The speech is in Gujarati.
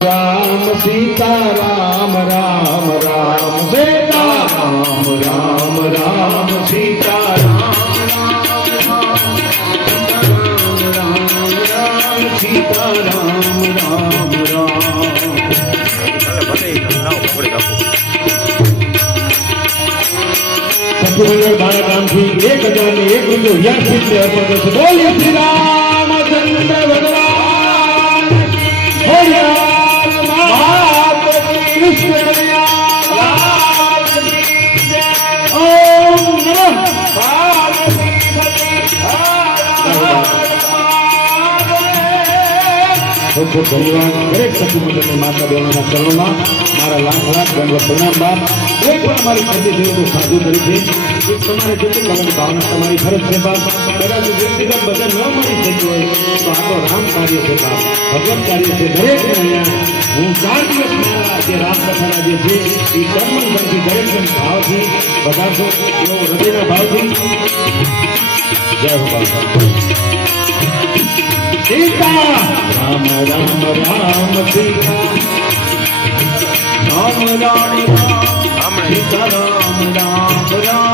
राम सीता राम राम राम सीता राम राम राम सीता राम राम राम सीता राम राम राम। सतुमंगल बारा नाम थी 1001 रुपये 80 बोलिए श्री रामचंद्र भगवान बोलिए। ધન્યવાદ દરેક સખી મંડળની માતા બહેનોના ચરણોમાં મારા લાખ લાખ દંડવત પ્રણામ બાપ। કોઈ પણ અમારી સભ્ય જેવું સાધુ તરીકે એક તમારે જેટલી કરવાની ભાવના તમારી ફરજ છે બાપ। કદાચ વ્યક્તિગત બધા ન મળી શક્યું હોય તો આ તો રામ કાર્ય છે બાપ, ભગવત કાર્ય છે। દરેકને અહીંયા હું 4 દિવસ મારા જે રામકથાના જે છે એ કર્મણથી દરેકને ભાવથી વધારશો એવો હૃદયના ભાવથી જય હો બાપ। सीता राम राम राम सीता राम राम राम सीता राम राम राम।